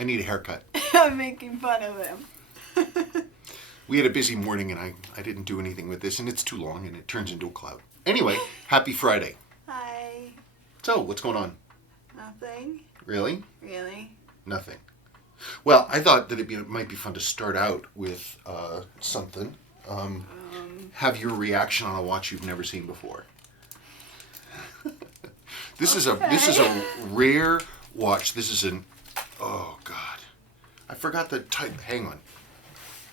I need a haircut. I'm making fun of him. We had a busy morning and I didn't do anything with this, and it's too long and it turns into a cloud. Anyway, happy Friday. Hi. So, what's going on? Nothing. Really? Really? Nothing. Well, I thought that it might be fun to start out with something. Have your reaction on a watch you've never seen before. This is a rare watch. This is an, oh God, I forgot the type. Hang on.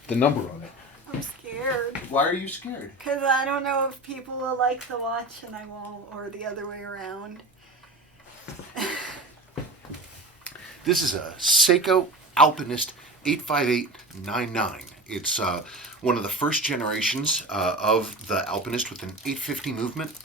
The number on it. I'm scared. Why are you scared? Because I don't know if people will like the watch and I won't, or the other way around. This is a Seiko Alpinist 85899. It's one of the first generations of the Alpinist with an 850 movement,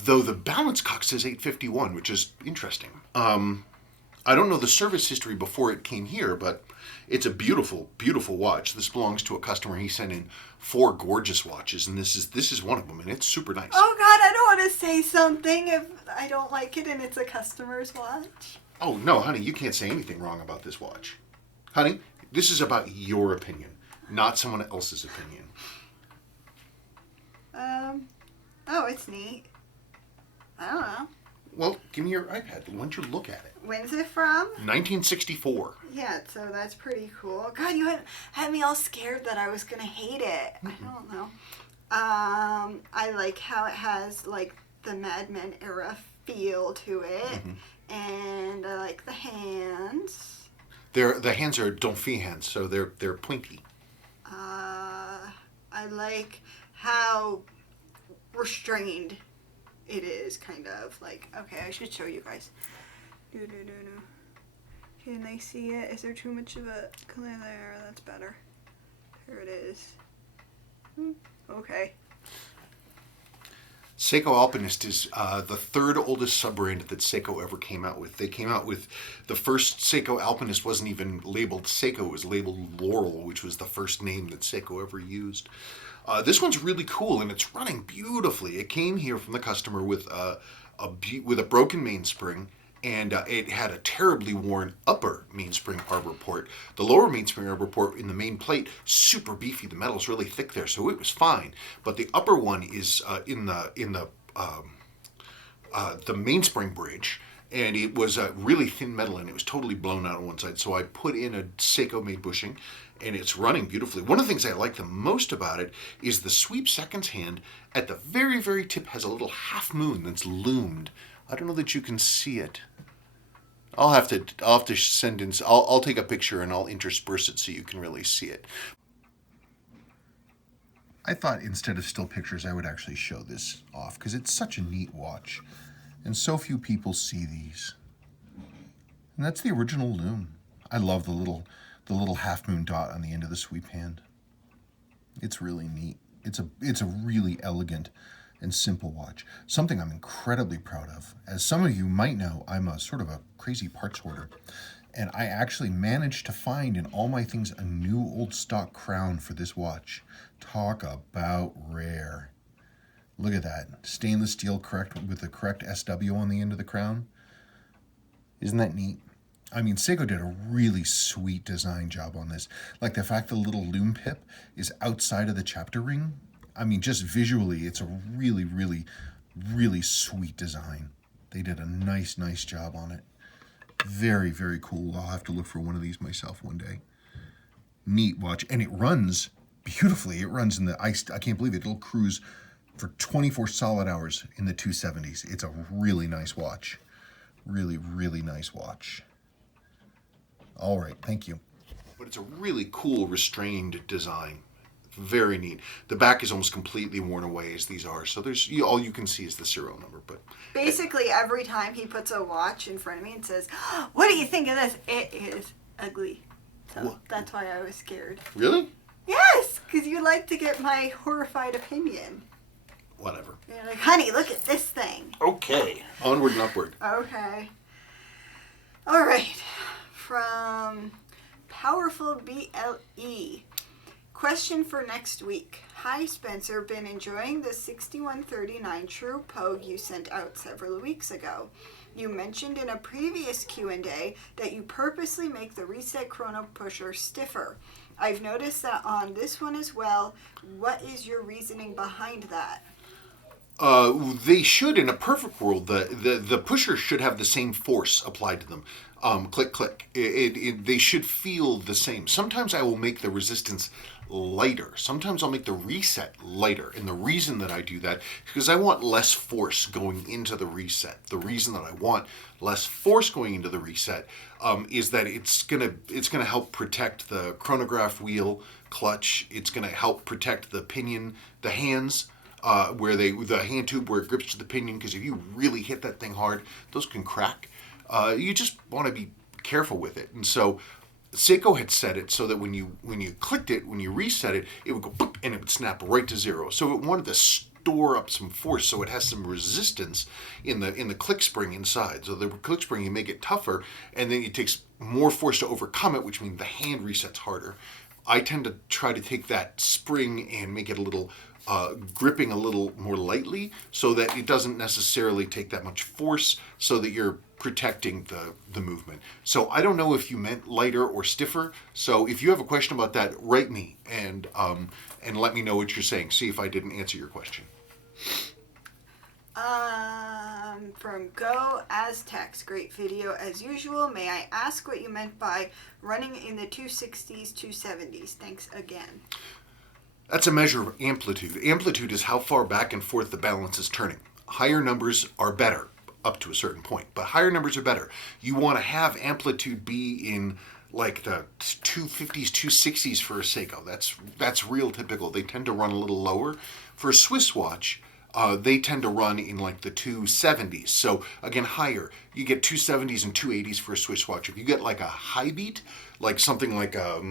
though the balance cock says 851, which is interesting. I don't know the service history before it came here, but it's a beautiful, beautiful watch. This belongs to a customer. He sent in 4 gorgeous watches, and this is one of them, and it's super nice. Oh God, I don't want to say something if I don't like it and it's a customer's watch. Oh, no, honey, you can't say anything wrong about this watch. Honey, this is about your opinion, not someone else's opinion. Oh, it's neat. I don't know. Well, give me your iPad. Why don't you look at it? When's it from? 1964. Yeah, so that's pretty cool. God, you had me all scared that I was going to hate it. I don't know. I like how it has, like, the Mad Men era feel to it. And I like the hands. The hands are Donfi hands, so they're pointy. I like how restrained it is, kind of. Like, okay, I should show you guys. Can they see it? Is there too much of a clear there? That's better. There it is. Okay. Seiko Alpinist is the third oldest sub-brand that Seiko ever came out with. They came out with the first Seiko Alpinist wasn't even labeled Seiko, it was labeled Laurel, which was the first name that Seiko ever used. This one's really cool and it's running beautifully. It came here from the customer with a broken mainspring, and it had a terribly worn upper mainspring arbor port. The lower mainspring arbor port in the main plate, super beefy. The metal's really thick there, so it was fine. But the upper one is in the mainspring bridge, and it was a really thin metal, and it was totally blown out on one side. So I put in a Seiko-made bushing, and it's running beautifully. One of the things I like the most about it is the sweep seconds hand at the very, very tip has a little half moon that's loomed. I don't know that you can see it. I'll have to send in. I'll take a picture and I'll intersperse it so you can really see it. I thought instead of still pictures, I would actually show this off because it's such a neat watch, and so few people see these. And that's the original loom. I love the little half moon dot on the end of the sweep hand. It's really neat. It's a really elegant and simple watch. Something I'm incredibly proud of. As some of you might know, I'm a sort of a crazy parts hoarder. And I actually managed to find in all my things a new old stock crown for this watch. Talk about rare. Look at that. Stainless steel with the correct SW on the end of the crown. Isn't that neat? I mean, Seiko did a really sweet design job on this. Like the fact the little loom pip is outside of the chapter ring. I mean, just visually, it's a really, really, really sweet design. They did a nice job on it. Very, very cool. I'll have to look for one of these myself one day. Neat watch. And it runs beautifully. It runs in the ice. I can't believe it. It'll cruise for 24 solid hours in the 270s. It's a really nice watch. Really, really nice watch. All right, thank you. But it's a really cool, restrained design. Very neat. The back is almost completely worn away as these are, so there's all you can see is the serial number. But basically, every time he puts a watch in front of me and says, "What do you think of this?" It is ugly. So that's why I was scared. Really? Yes, because you like to get my horrified opinion. Whatever. You're like, "Honey, look at this thing." Okay. Onward and upward. Okay. All right. From Powerful BLE. Question for next week. Hi Spencer, been enjoying the 6139 True Pogue you sent out several weeks ago. You mentioned in a previous Q&A that you purposely make the reset Chrono Pusher stiffer. I've noticed that on this one as well. What is your reasoning behind that? They should, in a perfect world, the pusher should have the same force applied to them. Click, click. They should feel the same. Sometimes I will make the resistance lighter. Sometimes I'll make the reset lighter. And the reason that I do that is because I want less force going into the reset. The reason that I want less force going into the reset is that it's gonna help protect the chronograph wheel, clutch. It's gonna help protect the pinion, the hands. The hand tube where it grips to the pinion, because if you really hit that thing hard, those can crack. You just want to be careful with it. And so Seiko had set it so that when you clicked it, when you reset it, it would go boop, and it would snap right to zero. So it wanted to store up some force, so it has some resistance in the click spring inside. So the click spring, you make it tougher, and then it takes more force to overcome it, which means the hand resets harder. I tend to try to take that spring and make it a little gripping a little more lightly, so that it doesn't necessarily take that much force, so that you're protecting the movement. So I don't know if you meant lighter or stiffer. So if you have a question about that, write me and let me know what you're saying. See if I didn't answer your question. From Go Aztecs, great video as usual. May I ask what you meant by running in the 260s, 270s? Thanks again. That's a measure of amplitude. Amplitude is how far back and forth the balance is turning. Higher numbers are better up to a certain point, but higher numbers are better. You want to have amplitude be in like the 250s, 260s for a Seiko. That's real typical. They tend to run a little lower. For a Swiss watch, they tend to run in like the 270s. So again, higher. You get 270s and 280s for a Swiss watch. If you get like a high beat, like something like a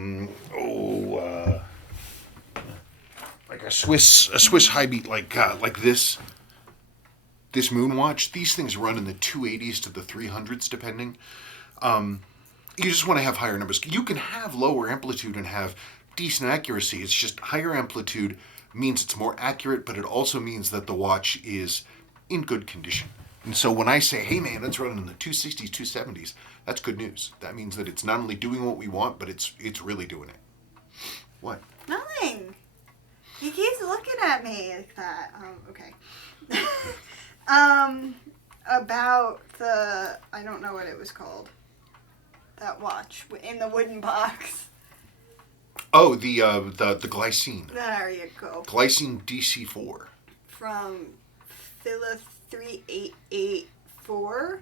Swiss high beat like this moon watch, these things run in the 280s to the 300s depending. You just want to have higher numbers. You can have lower amplitude and have decent accuracy. It's just higher amplitude means it's more accurate, but it also means that the watch is in good condition. And so when I say, hey man, let's run in the 260s, 270s, that's good news. That means that it's not only doing what we want, but it's really doing it. What? Nothing. He keeps looking at me like that. Okay. About the, I don't know what it was called. That watch in the wooden box. Oh, the glycine. There you go. Glycine DC4. From Phila 3884.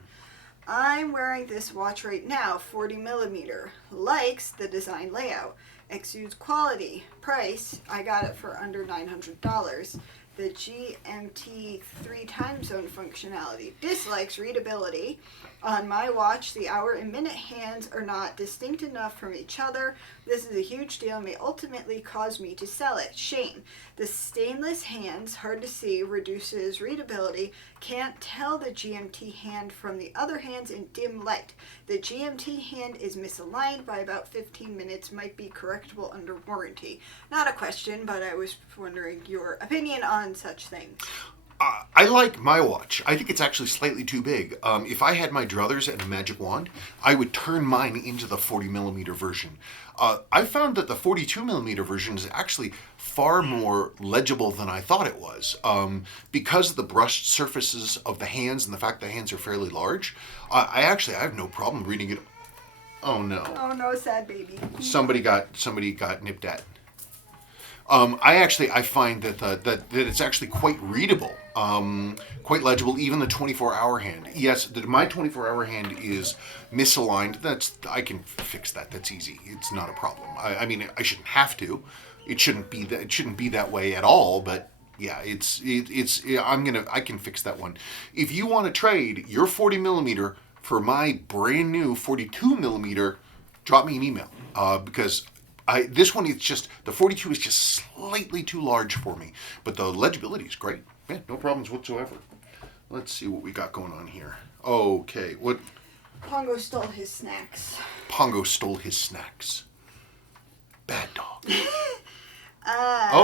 I'm wearing this watch right now, 40 millimeter. Likes the design layout. Exudes quality. Price, I got it for under $900. The GMT 3 time zone functionality. Dislikes readability. On my watch, the hour and minute hands are not distinct enough from each other. This is a huge deal and may ultimately cause me to sell it. Shame. The stainless hands, hard to see, reduces readability. Can't tell the GMT hand from the other hands in dim light. The GMT hand is misaligned by about 15 minutes. Might be correctable under warranty. Not a question, but I was wondering your opinion on such things. I like my watch. I think it's actually slightly too big. If I had my druthers and a magic wand, I would turn mine into the 40 millimeter version. I found that the 42 millimeter version is actually far more legible than I thought it was. Because of the brushed surfaces of the hands and the fact the hands are fairly large, I have no problem reading it. Oh no. Oh no, sad baby. Somebody got nipped at. I find that it's actually quite readable, quite legible. Even the 24-hour hand. Yes, my 24-hour hand is misaligned. I can fix that. That's easy. It's not a problem. I mean, I shouldn't have to. It shouldn't be that. It shouldn't be that way at all. But yeah, I can fix that one. If you want to trade your 40 millimeter for my brand new 42 millimeter, drop me an email because. This one, it's just, the 42 is just slightly too large for me, but the legibility is great. Yeah, no problems whatsoever. Let's see what we got going on here. Okay, what? Pongo stole his snacks. Pongo stole his snacks. Bad dog.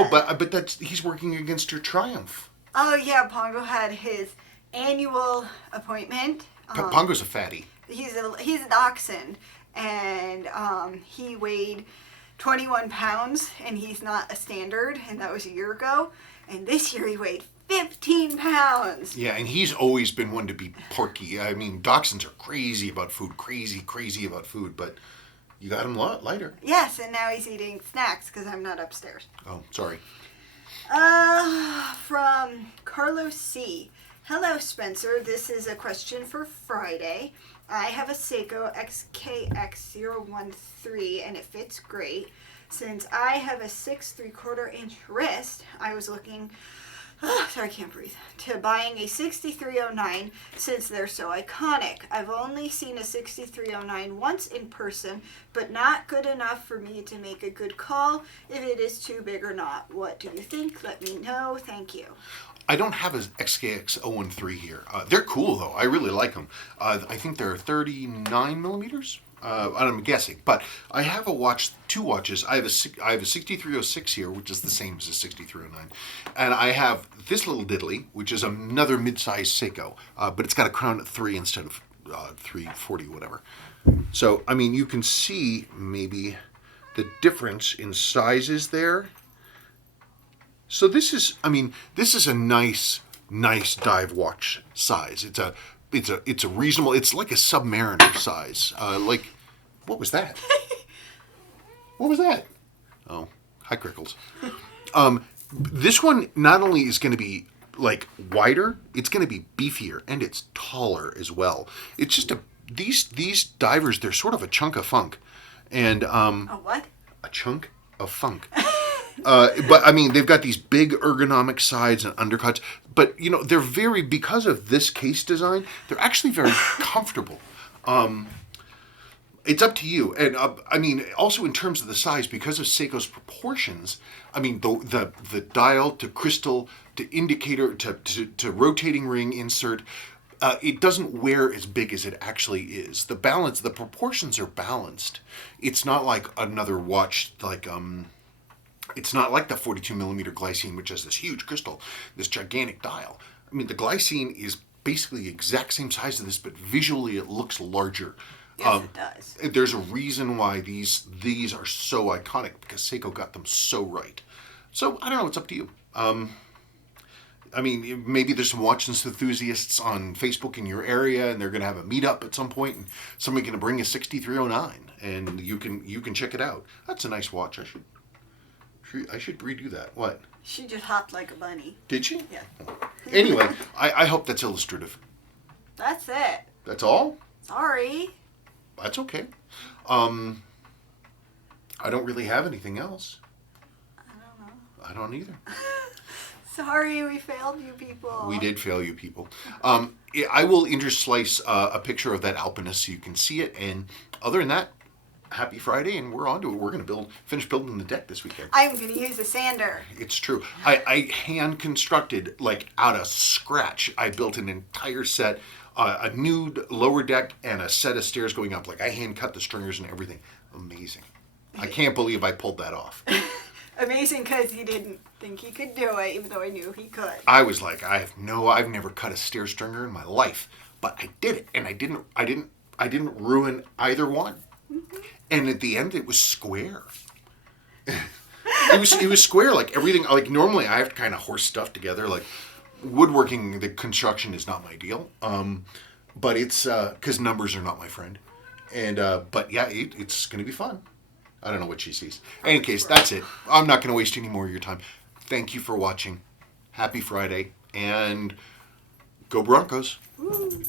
But he's working against your triumph. Oh yeah, Pongo had his annual appointment Pongo's a fatty. He's a dachshund, and he weighed 21 pounds, and he's not a standard, and that was a year ago. And this year he weighed 15 pounds. Yeah, and he's always been one to be porky. I mean, dachshunds are crazy about food, crazy about food, but you got him lighter. Yes, and now he's eating snacks because I'm not upstairs. Oh, sorry. From Carlos C. Hello, Spencer. This is a question for Friday. I have a Seiko XKX013 and it fits great. Since I have a 6¾ inch wrist, I was looking, sorry, I can't breathe, to buying a 6309 since they're so iconic. I've only seen a 6309 once in person, but not good enough for me to make a good call if it is too big or not. What do you think? Let me know. Thank you. I don't have an XKX013 here. They're cool, though. I really like them. I think they're 39 millimeters. I'm guessing, but I have two watches. I have a 6306 here, which is the same as a 6309, and I have this little diddly, which is another mid-size Seiko, but it's got a crown at 3 instead of 340, whatever. So, I mean, you can see maybe the difference in sizes there. So this is a nice dive watch size. It's a reasonable. It's like a Submariner size. What was that? What was that? Oh, hi Crickles. This one not only is going to be like wider, it's going to be beefier and it's taller as well. It's just these divers. They're sort of a chunk of funk, and A what? a chunk of funk. But I mean, they've got these big ergonomic sides and undercuts. But they're because of this case design, they're actually very comfortable. It's up to you, and I mean, also in terms of the size, because of Seiko's proportions. I mean, the dial to crystal to indicator to rotating ring insert. It doesn't wear as big as it actually is. The proportions are balanced. It's not like another watch it's not like the 42 millimeter glycine, which has this huge crystal, this gigantic dial. I mean, the glycine is basically the exact same size as this, but visually it looks larger. Yes, it does. There's a reason why these are so iconic, because Seiko got them so right. So, I don't know, it's up to you. I mean, maybe there's some watch enthusiasts on Facebook in your area, and they're going to have a meetup at some point, and somebody's going to bring a 6309, and you can check it out. That's a nice watch. I should redo that. What? She just hopped like a bunny. Did she? Yeah. Anyway, I hope that's illustrative. That's it. That's all? Sorry. That's okay. I don't really have anything else. I don't know. I don't either. Sorry, we failed you people. We did fail you people. I will interslice a picture of that Alpinist so you can see it. And other than that, happy Friday, and we're on to it. We're going to finish building the deck this weekend. I'm going to use a sander. It's true. I hand constructed, out of scratch. I built an entire set, a new lower deck, and a set of stairs going up. I hand cut the stringers and everything. Amazing. I can't believe I pulled that off. Amazing, because you didn't think he could do it, even though I knew he could. I was like, I've never cut a stair stringer in my life, but I did it, and I didn't ruin either one. Mm-hmm. And at the end, it was square. It was square, everything. Normally, I have to kind of horse stuff together. Woodworking, the construction is not my deal. But it's because numbers are not my friend. And but yeah, it's going to be fun. I don't know what she sees. In any case, that's it. I'm not going to waste any more of your time. Thank you for watching. Happy Friday, and go Broncos. Woo.